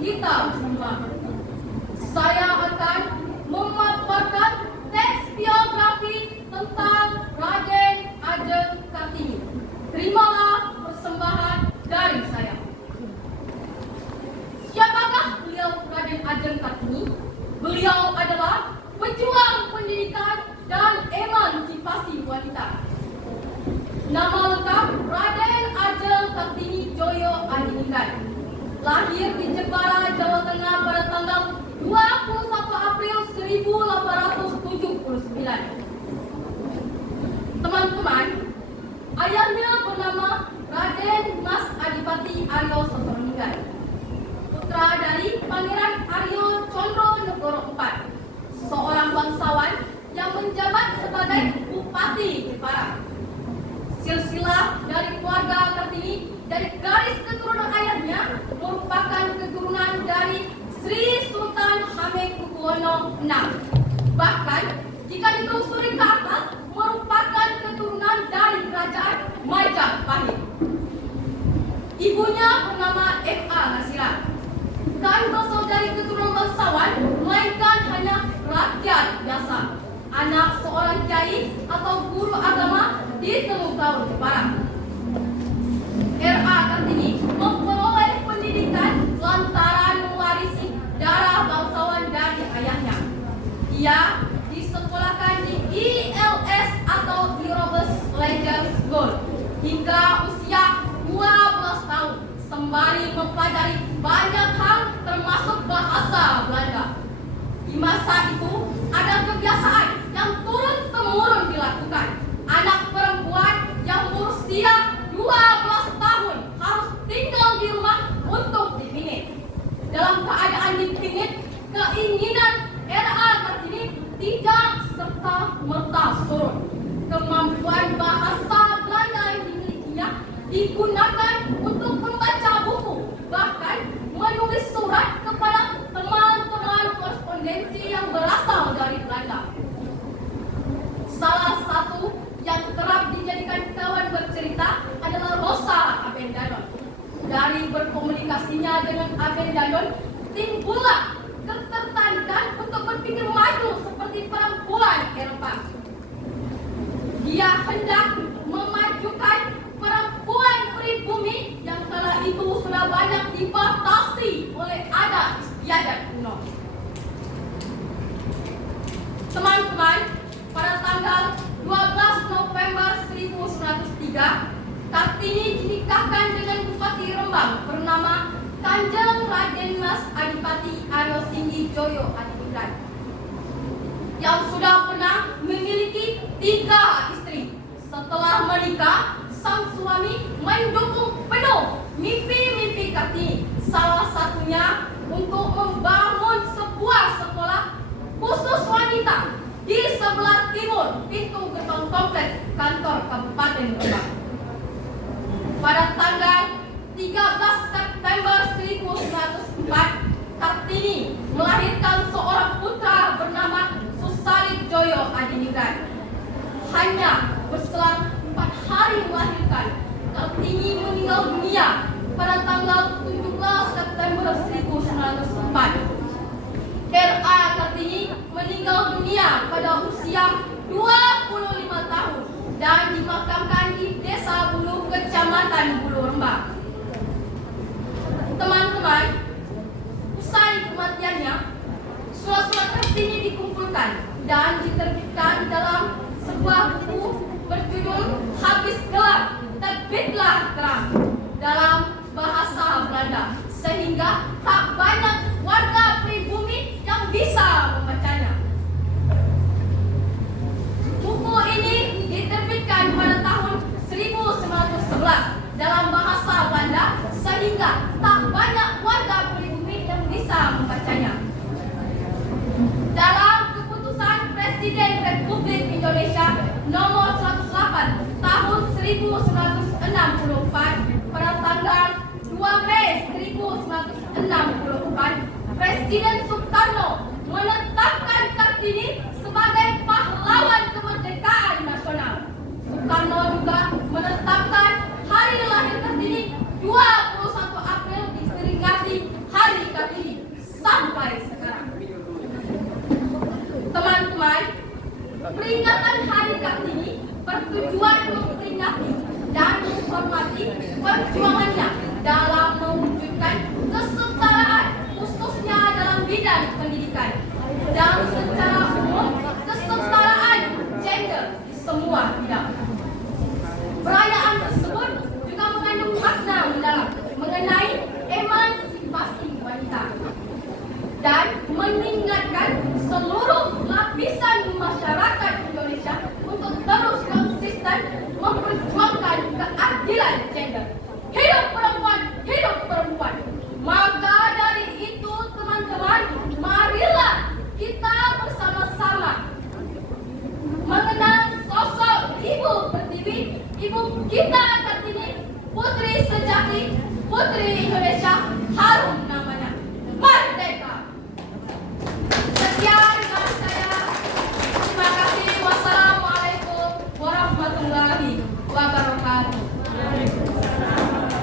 kita semua. Saya akan memaparkan teks biografi tentang Raden Ajeng Kartini. Terimalah persembahan dari saya. Siapakah beliau Raden Ajeng Kartini? Beliau adalah pejuang pendidikan dan emansipasi wanita. Nama lengkap Raden Ajeng Kartini Joyo Adiningrat. Lahir di Jepara, Jawa Tengah pada tanggal 21 April 1879. Teman-teman, ayahnya bernama Raden Mas Adipati Aryo Sotoningrat, putra dari Pangeran Aryo Condro Negoro IV, seorang bangsawan yang menjabat sebagai Bupati Jepara. Silsilah dari keluarga Kartini dari garis keturunan ayahnya merupakan keturunan dari Sri Sultan Hamengkubuwono VI. Bahkan jika ditelusuri ke atas merupakan keturunan dari kerajaan Majapahit. Ibunya bernama F.A. Nasira. Bukan berasal dari keturunan bangsawan, melainkan hanya rakyat biasa, anak seorang kiai atau guru agama di Temukau Jepara. R.A. Kartini memperoleh pendidikan lantaran mewarisi darah bangsawan dari ayahnya. Ia disekolahkan di ILS atau Eurobus Legion School hingga usia 12 tahun, sembari mempelajari banyak hal termasuk bahasa Belanda. Di masa itu ada kebiasaan yang turun-temurun dilakukan. Anak perempuan yang berusia 12 tahun harus tinggal di rumah untuk dipingit. Dalam keadaan dipingit, keinginan R.A. Kartini tidak serta-merta surut. Kemampuan bahasa Belanda yang dimilikinya digunakan untuk membaca buku, bahkan menulis surat kepada teman-teman korespondensi yang berasal dari Belanda. Salah satu yang kerap dijadikan kawan bercerita adalah Rosa Abendanon. Dari berkomunikasinya dengan Abendanon, timbullah ketertarikan untuk berpikir maju seperti perempuan Eropa. Dia hendak memajukan perempuan pribumi yang kala itu sudah banyak dibatasi oleh adat istiadat kuno. Teman-teman, pada tanggal 12 November 1903, Kartini dinikahkan dengan Bupati Rembang bernama Kanjeng Raden Mas Adipati Aryo Singgi Joyo Adiningrat, yang sudah pernah memiliki 3 istri. Setelah menikah, sang suami mendukung penuh mimpi-mimpi Kartini, salah satunya untuk membangun sebuah sekolah khusus wanita di sebelah timur pintu gerbang kompleks kantor Kabupaten Rembang. Pada tanggal 13 September 1904, Kartini melahirkan seorang putra bernama Susarit Joyo Adiningrat. Hanya berselang 4 hari melahirkan, Kartini meninggal dunia pada tanggal 17 September 1904. R.A. Kartini meninggal dunia pada usia 25 tahun dan dimakamkan di Desa Bulu, Kecamatan Bulu Rembang. Teman-teman, usai kematiannya, surat-surat Kartini dikumpulkan dan diterbitkan dalam sebuah buku berjudul Habis Gelap, Terbitlah Terang dalam bahasa Belanda, sehingga tak banyak warga pribumi yang bisa membacanya. Buku ini diterbitkan pada tahun 1911 dalam bahasa Belanda, sehingga tak banyak warga pribumi yang bisa membacanya. Dalam keputusan Presiden Republik Indonesia nomor 108 tahun 1964 pada tanggal 2 Mei 1964, Presiden Soekarno menetapkan Kartini sebagai pahlawan kemerdekaan nasional. Soekarno juga menetapkan hari lahir Kartini 21 April diperingati Hari Kartini Kita Kartini, putri sejati, putri